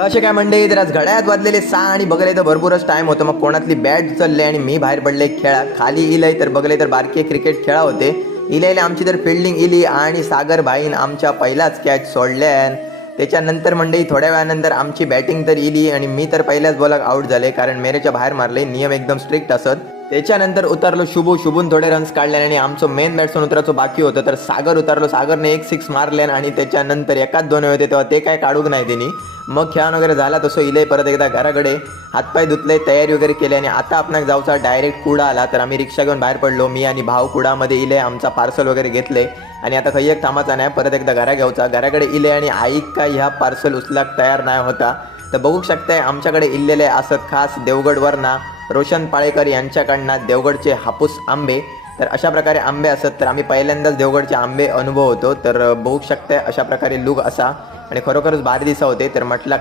असे काय मंडळी, तर आज घड्याळात वाजलेले 6 आणि बघले तर भरपूरच टाइम होतो. मग कोणातली बॅट चालले आणि मी बाहेर पडले खेळा. खाली इलय तर बघले तर बारके क्रिकेट खेळा होते. इलेले आमची तर फिल्डिंग इली आणि सागर भाईन आमच्या पहिलाच कॅच सोडल्यान. त्याच्यानंतर मंडळी थोड्या वेळानंतर आमची बॅटिंग तर इली आणि मी तर पहिल्याच बॉलाक आऊट झाले, कारण मेरेच्या बाहेर मारले. नियम एकदम स्ट्रिक्ट असत. त्याच्यानंतर उतरलो शुभून थोडे रन्स काढले आणि आमचं मेन बॅट्समन उतरायचं बाकी होतं, तर सागर उतरलो. सागरने एक सिक्स मारले आणि त्याच्यानंतर एकाच दोन होते तेव्हा ते काय काढूक नाही त्यांनी. मग खेळान वगैरे झाला तसं इले परत एकदा घराकडे हातपाय धुतले, तयारी वगैरे केली आणि आता आपणाक जाऊचा डायरेक्ट कुडा आला. तर आम्ही रिक्षा घेऊन बाहेर पडलो. मी आणि भाऊ कुडामध्ये इले आमचा पार्सल वगैरे घेतले आणि आता काही एक थांबाचा नाही, परत एकदा घरा घ्यायचा. घराकडे इले आणि आई काय ह्या पार्सल उचलाक तयार नाही होता. तर बघू शकताय आमच्याकडे इल्लेले असत खास देवगडवरना रोशन पाळेकर यांच्याकडनं देवगडचे हापूस आंबे. तर अशा प्रकारे आंबे असत. तर आम्ही पहिल्यांदाच देवगडचे आंबे अनुभव होतो. तर बघू शकताय अशा प्रकारे लुक असा आणि खरोखरच भारी दिसा होते. तर म्हटलं